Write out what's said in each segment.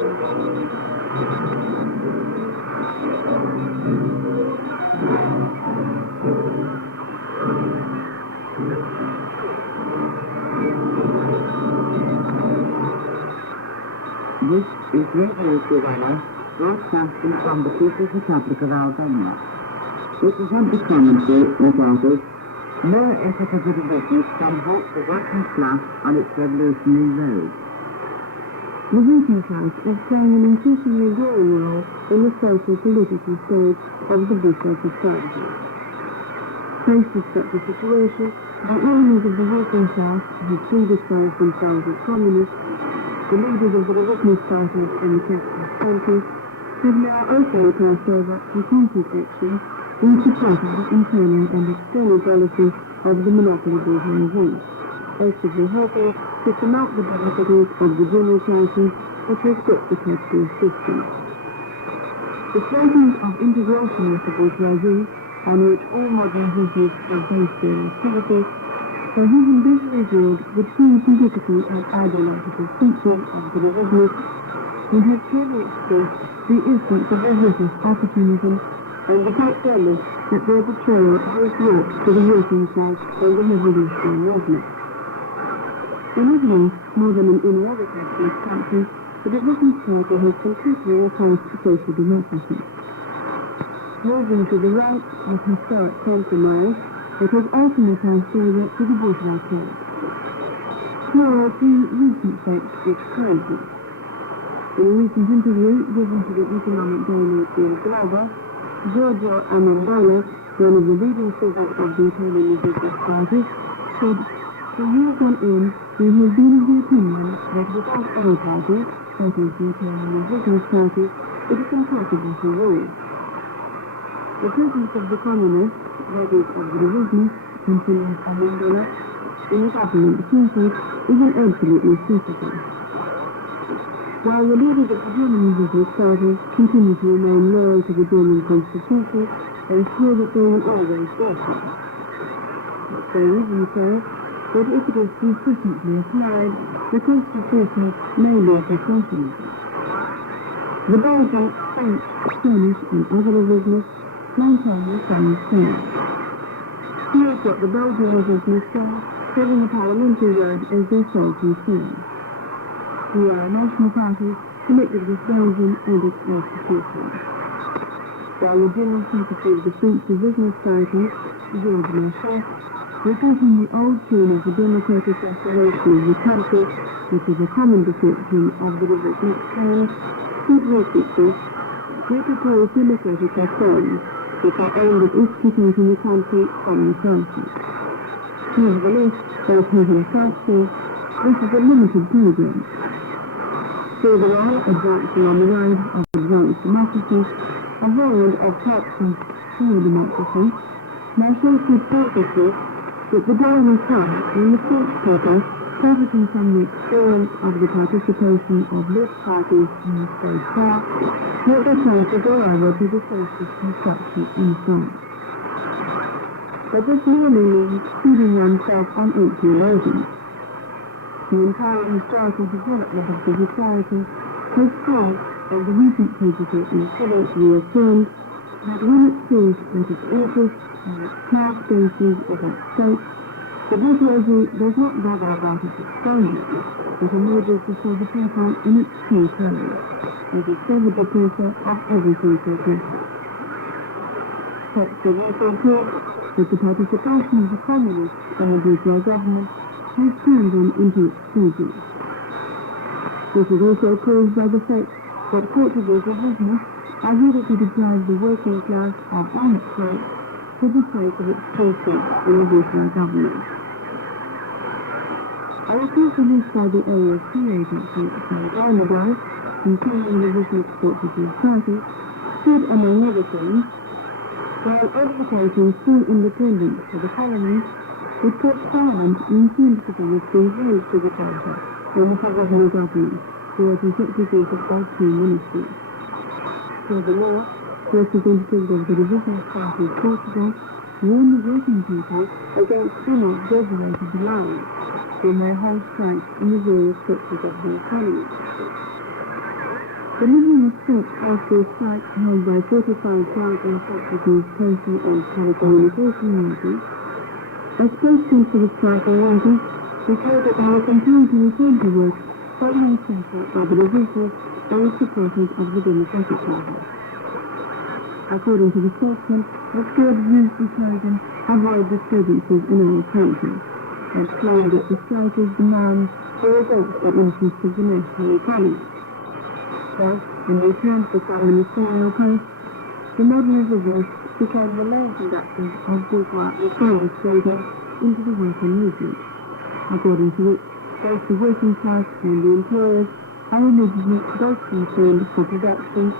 This is Radio Tirana, broadcasting from the People's Republic of Albania. It is not the commentary that offers no effort of the business can halt the working class on its revolutionary road. The working class is playing an increasingly growing role in the social political stage of the Bushra society. Faced with such a situation, the enemies of the working class, who predisposed themselves as communists, the leaders of the revisionist parties in the capitalist countries, have now also passed over to concrete action in support of the internal and external policies of the monopoly bourgeoisie, actively helping to surmount the difficulties of the general crisis which has gripped the capitalist system. The statement of integration with the bourgeoisie, on which all modern business have based their activity, has even been revealed the true political and ideological features of the revisionists, and has clearly expressed the essence of revisionist opportunism and the great damage that their betrayal has wrought to the working class and the revolutionary movement. In Italy, more than in any other capitalist country, the revisionist party has completely replaced social democracy. Moving to the right with historic compromise, it has ultimately passed over to the bourgeois code. Here are a few recent facts which claim this. In a recent interview given to the economic daily Il Globo, Giorgio Amendola, one of the leading figures of the Italian Resistance Party, said, "For years on end, we have been of the opinion that without any party, that is the Italian Resistance Party, it is impossible to rule. The presence of the communists, that is of the revisionists, continues Amendola, in the government circles is an absolute necessity. While the leaders of the German Resistance Party continue to remain loyal to the German Constitution and swear that they will always do so. But they even say that if it is consistently applied, the Constitution may lead to socialism. The Belgian, French, Spanish and other revisionists maintain the same stance. Here's what the Belgian revisionists say, having the parliamentary road as their sole concern. We are a national party connected with Belgium and its institutions. While the General Secretary of the French Revisionist Party, Georges Marchais, repeating the old tune of the democratic restoration of the country, which is a common description of the revisionist plan, said recently, "We propose democratic reforms which are aimed at extricating the country from the crisis." Nevertheless, as he himself says, this is a limited program. Further on, advancing on the road of advanced democracy, a variant of Trotsky's true democracy, Marshall said purposely that the day will come when the French people, profiting from the experience of the participation of left parties in the state power, will decide to go over to the socialist construction in France. But this merely means feeding oneself on empty illusions. The entire historical development of the society has shown, and the recent tragedy in Chile reaffirmed, that when it feels that its interest and its class basis is at stake, the bourgeoisie does not bother about its exposure, but emerges before the people in its true colours, as a savage oppressor of everything progressive. Facts have also proved that the participation of the communists in the bourgeois government has turned them into its soldiers. This is also proved by the fact that Portugal's revisionists are ready to deprive the working class of all its rights for the sake of its true seat in the bourgeois government. A report released by the AFP agency some time ago, concerning the revisionist Portuguese party, said, among other things, while advocating full independence for the colonies, it put Parliament in sympathy with being raised to the table when the provisional government, the representatives of all two ministries. Furthermore, representatives of the revisionist party of Portugal warned the working people against any exaggerated reliance when they hold strikes in the various sectors of the economy. Delivering a speech after a strike held by 45,000 Portuguese postal and telecommunication workers, a spokesman for the striking workers declared that they were continuing to return to work following pressure by the resistors and supporters of the Democratic Party. According to the spokesman, the squad used the slogan, "Avoid disturbances in our country," and claimed that the strikers' demands were against the interests of the national economy. Thus, in return for some ministerial posts, the modern reservists became the main conductors of bourgeois reformist trading into the working movement, according to which both the working class and the employers are allegedly both concerned for production,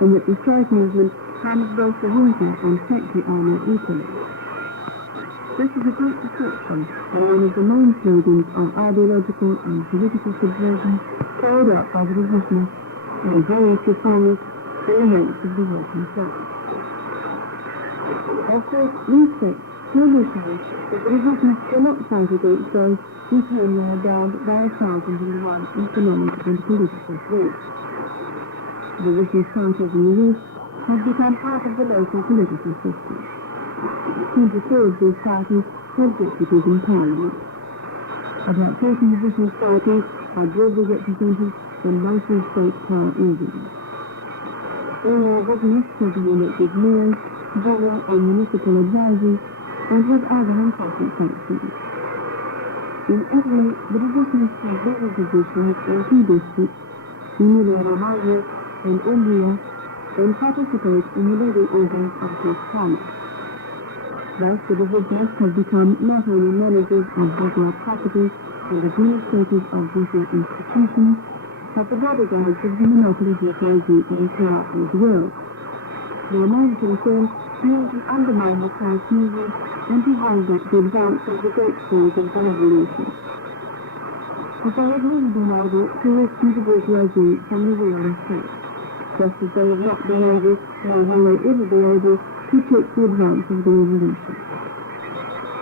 and that the strike movement harms both the worker and factory owner equally. This is a great description of one of the main slogans of ideological and political subversion carried out by the resistors and various reformers in the ranks of the working class. Of course, these facts clearly show that the resistors cannot fight against those with whom they are bound by 1,001 economic and political threats. The British fighters in the West have become part of the local political system. 24 of these parties have deputies in Parliament. About 30 of these parties are broadly represented in local state power organs. All are governors will be elected mayors, borough and municipal advisors, and have other important functions. In Italy, the resistors have various positions in two districts, Emilia-Romagna and Umbria, and participate in the legal organs of Tuscany. Thus, the resistors have become not only managers of bourgeois property and administrators of different institutions, but the bodyguards of the monopoly bourgeoisie throughout the world. Their main concern being to undermine the class movement and to hold back the advance of the great cause of the revolution. But they have never been able to rescue the bourgeoisie from the wheel of fate, just as they have not been able, nor will they ever be able, to check the advance of the revolution.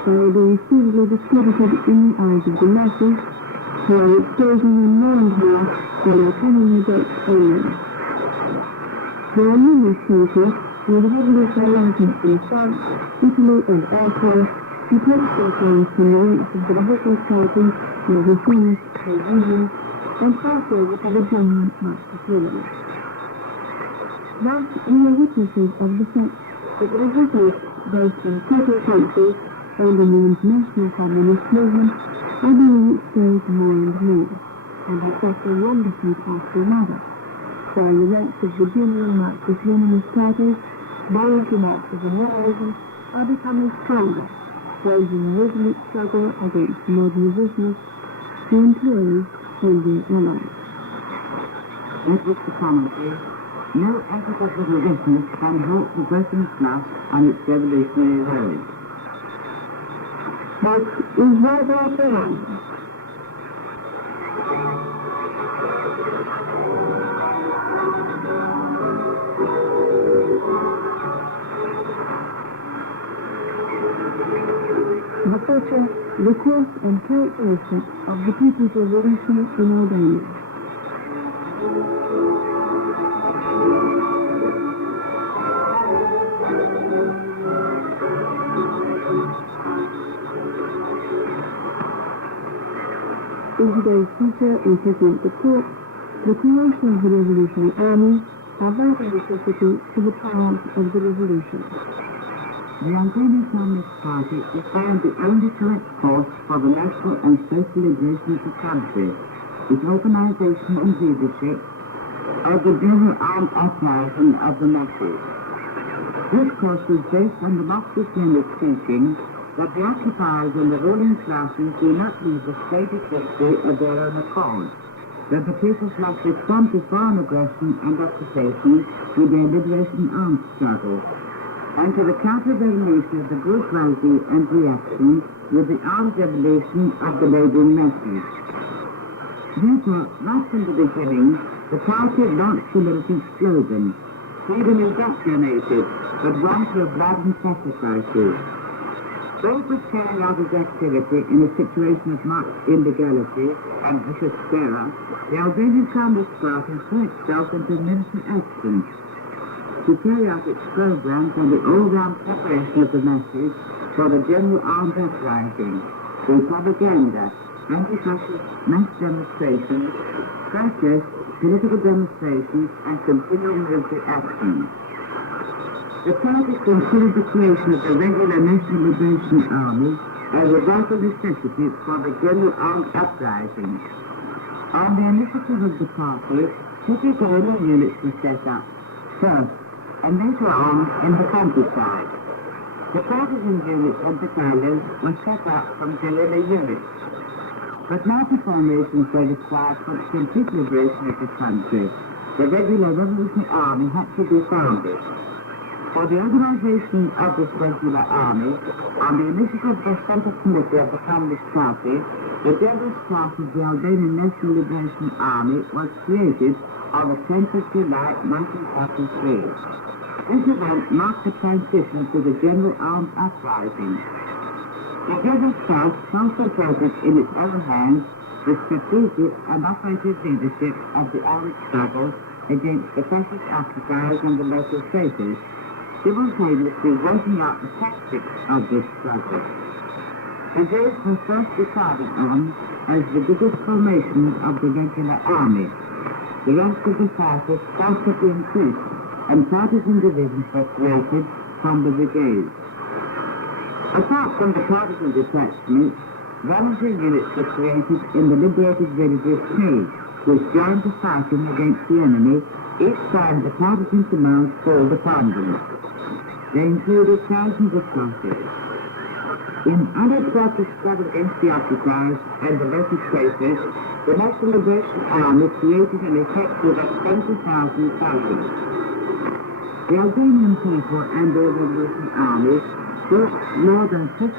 They will be repeatedly discredited in the eyes of the masses, who are exposing them more and more when they are turning their backs on them. There are numerous cases where the revolutionary movements in France, Italy and elsewhere detach themselves from the ranks of the resistance party, the reformists, the unions, and pass over to the genuine Marxist-Leninists. Thus, we are witnesses of the fact that the resistors, both in certain countries and in the international communist movement, are being exposed more and more, and are suffering one defeat after another, while the ranks of the genuine Marxist-Leninist parties, bound to Marxism-Leninism, are becoming stronger, waging a resolute struggle against modern resistors, the employers and their allies. That was the commentary. No effort of the resistance can halt the working class on its revolutionary road. But is that what they want? The future, the course and characteristics of the People's Revolution in Albania. In today's feature and segment report, the creation of the Revolutionary Army, a vital necessity to the triumph of the revolution. The Albanian Communist Party is found the only correct course for the national and social liberation of the country, its organization and leadership, or the general armed uprising of the masses. This course is based on the Marxist-Leninist teaching that the occupiers and the ruling classes do not leave the state of history of their own accord, that the peoples must respond to foreign aggression and occupation with their liberation armed struggle, and to the counter-revolution of the bourgeoisie and reaction with the armed revolution of the labouring masses. Therefore, right from the beginning, the party launched the militant slogan, "Freedom is not donated, but won through blood and sacrifices." Though it was carrying out its activity in a situation of much illegality and vicious terror, the Albanian Communist Party threw itself into military action to carry out its programs and the all-round preparation of the masses for the general armed uprising, through propaganda, anti-fascist mass demonstrations, protests, political demonstrations, and continual military action. The party considered the creation of the regular National Liberation Army as a vital necessity for the general armed uprising. On the initiative of the party, two guerrilla units were set up, first, and later on in the countryside. The partisan units and battalions were set up from guerrilla units. But larger formations were required for the complete liberation of the country. The regular revolutionary army had to be founded. For the organization of this regular army, on the initiative of the Central Committee of the Communist Party, the General Staff of the Albanian National Liberation Army was created on the 10th of July 1943. This event marked the transition to the general armed uprising. The General Staff concentrated in its own hands the strategic and operative leadership of the armed struggle against the fascist occupiers and the local traitors, simultaneously working out the tactics of this struggle. Brigades were first decided on as the biggest formation of the regular army. The rest of the fighters constantly increased, and partisan divisions were created from the brigades. Apart from the partisan detachments, voluntary units were created in the liberated villages too, which joined the fighting against the enemy each time the partisan commands called upon them. They included thousands of fighters. In order to struggle against the occupiers and the local traitors, the National Liberation Army created an effective of 20,000 fighters. The Albanian people and their Revolution Army fought more than 15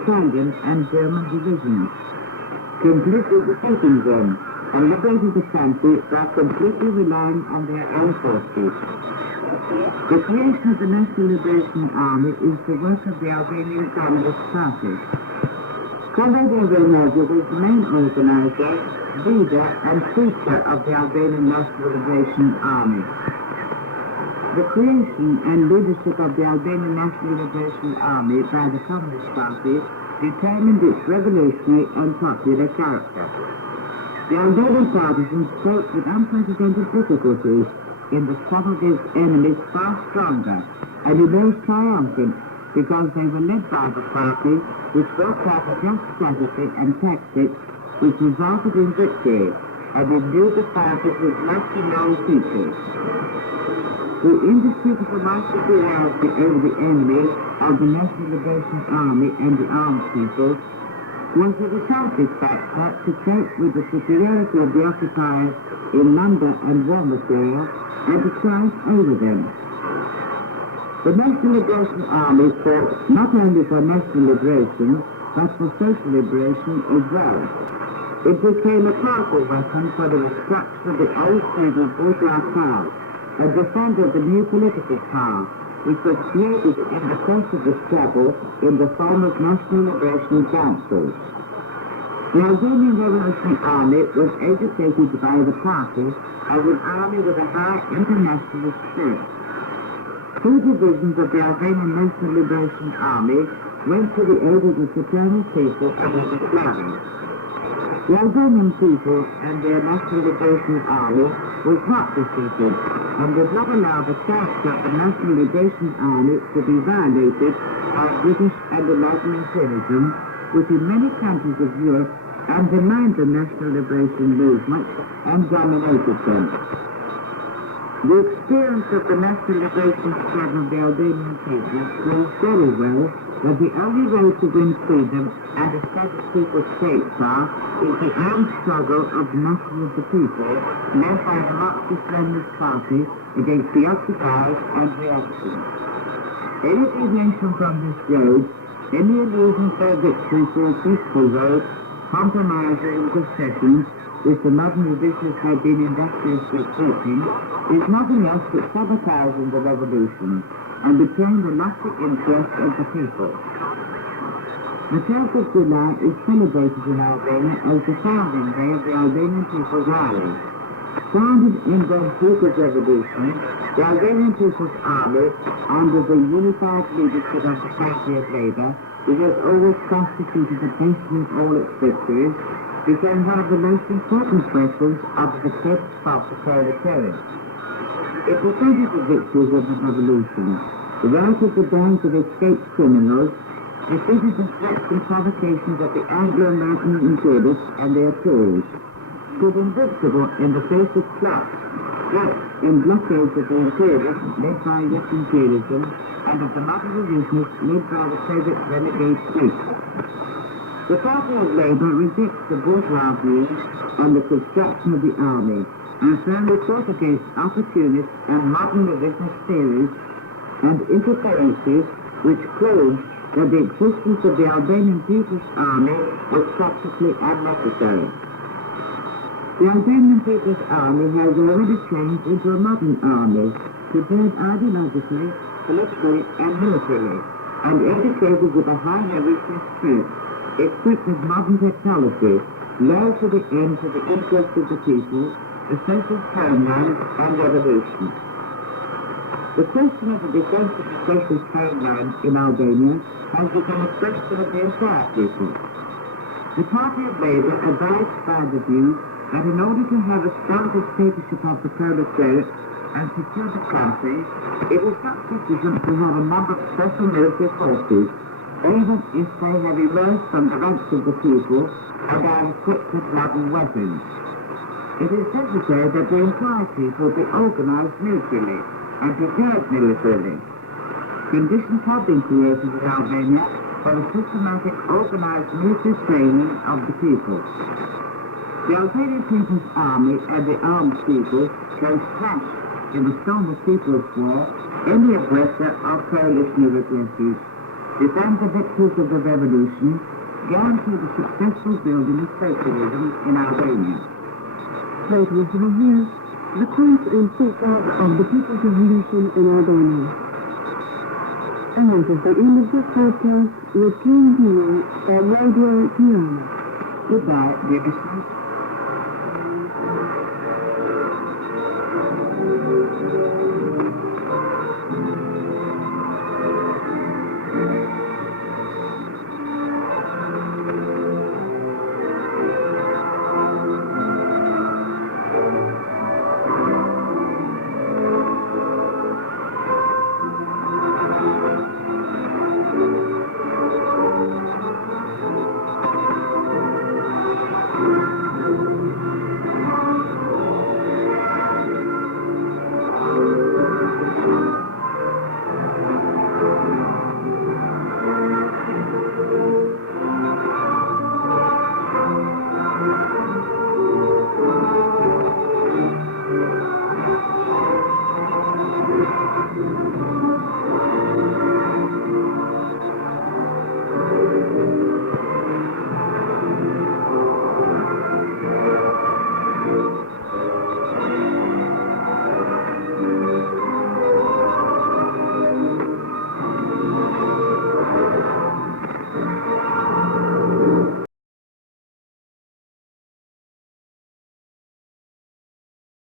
Italian and German divisions, completely defeating them and liberating the country by completely relying on their own forces. The creation of the National Liberation Army is the work of the Albanian Communist Party. Comrade Tirana was the main organizer, leader, and teacher of the Albanian National Liberation Army. The creation and leadership of the Albanian National Liberation Army by the Communist Party determined its revolutionary and popular character. The Albanian partisans fought with unprecedented difficulties in the struggle against enemies far stronger and emerged triumphant because they were led by the party which worked out a just strategy and tactics which resulted in victory and imbued the fighters with lofty moral features. The indisputable march superiority over the enemy of the National Liberation Army and the armed people was a decisive factor to cope with the superiority of the occupiers in number and war material and to triumph over them. The National Liberation Army fought not only for national liberation, but for social liberation as well. It became a powerful weapon for the destruction of the old feudal bourgeois power, a defender of the new political power, which was created in the course of the struggle in the form of National Liberation Councils. The Albanian Revolutionary Army was educated by the party as an army with a high internationalist spirit. Two divisions of the Albanian National Liberation Army went to the aid of the fraternal people of Yugoslavia. The Albanian people and their National Liberation Army was not defeated and did not allow the character of the National Liberation Army to be violated by British and American imperialism, which in many countries of Europe undermined the national liberation movement and dominated them. The experience of the national liberation struggle of the Albanian people proves very well that the only way to win freedom and establish people's state power is the armed struggle of the masses of the people, led by the Marxist-Leninist Party against the occupiers and reaction. Any deviation from this road, any illusion for victory through a peaceful road, compromising and concessions, which the modern revisionists have been industriously teaching, is nothing else but sabotaging the revolution and betraying the lasting interest of the people. The 10th of July is celebrated in Albania as the founding day of the Albanian People's Army. Founded in the People's Revolution, the Albanian People's Army, under the unified leadership of the Party of Labour, which has always constituted the basis of all its victories, became one of the most important weapons of the defense of the proletariat. It defended the victories of the revolution, routed the bands of escaped criminals, defeated the threats and provocations of the Anglo-American imperialists and their tools, stood invincible in the face of plots, threats and blockades of the imperialists led by Russian imperialism and of the modern revisionists led by the Soviet renegade Greeks. The Party of Labour rejects the bourgeois views on the construction of the army and firmly fought against opportunist and modern revisionist theories and interferences which claimed that the existence of the Albanian People's Army was practically unnecessary. The Albanian People's Army has already changed into a modern army, prepared ideologically, politically and militarily, and educated with a high revisionist spirit, equipped with modern technology, loyal to the end to the interest of the people, the social homeland and revolution. The question of the defense of the social homeland in Albania has become a question of the entire people. The Party of Labour abides by the view that in order to have a strong dictatorship of the proletariat and secure the country, it is not sufficient to have a number of special military forces, even if they have emerged from the ranks of the people and are equipped with modern weapons. It is necessary that the entire people be organized militarily and prepared militarily. Conditions have been created in Albania for the systematic organized military training of the people. The Albanian People's Army and the armed people can smash in the storm of People's War any aggressor or coalition of aggressors, defend the victories of the revolution, guarantee the successful building of socialism in Albania. Later to review the cause and safeguard of the People's Revolution in Albania. And that is the end of this podcast with King Dean on Radio Tirana. Goodbye, dear listeners.